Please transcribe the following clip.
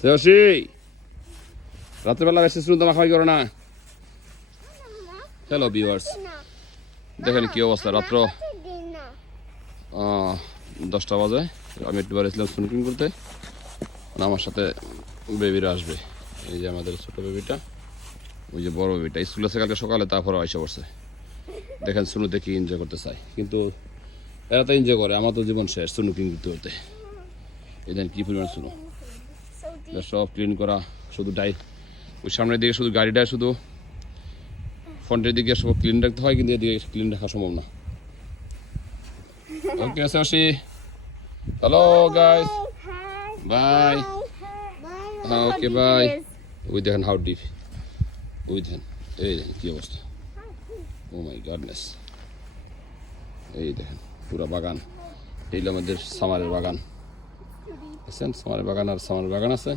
শ্রেয়সী রাত্রেবেলা বেশি শুনুন তোমার খাওয়াই করো না। হ্যালো ভিউয়ার্স, দেখেন কি অবস্থা। রাত্র 10টা বাজে। আমি একটু বেরিয়েছিলাম স্নুকিং করতে। আমার সাথে বেবিরা আসবে। এই যে আমাদের ছোট বেবিটা, ওই যে বড় বেবিটা স্কুল আছে কালকে সকালে, তারপরে এসে পড়ছে। দেখেন সুনুতে কি এনজয় করতে চাই, কিন্তু এরা তো এনজয় করে, আমার তো জীবন শেষ স্নুকিং করতে হতে। এই দেন কি পরিমাণ শুনো, সব ক্লিন করা, শুধু ওই সামনের দিকে শুধু গাড়িটা শুধু ফ্রন্টের দিকে সব ক্লিন রাখতে হয়, কিন্তু এদিকে ক্লিন রাখা সম্ভব না। Okay Shreyasi, hello guys, bye. Okay bye. ওই দেখেন হাউ ডিপ, ওই দেখেন, এই দেখেন কি অবস্থা। ও মাই গডনেস, এই দেখেন পুরা বাগান। এই আমাদের সামারের বাগান, সামারের বাগান আর সামারের বাগান আছে।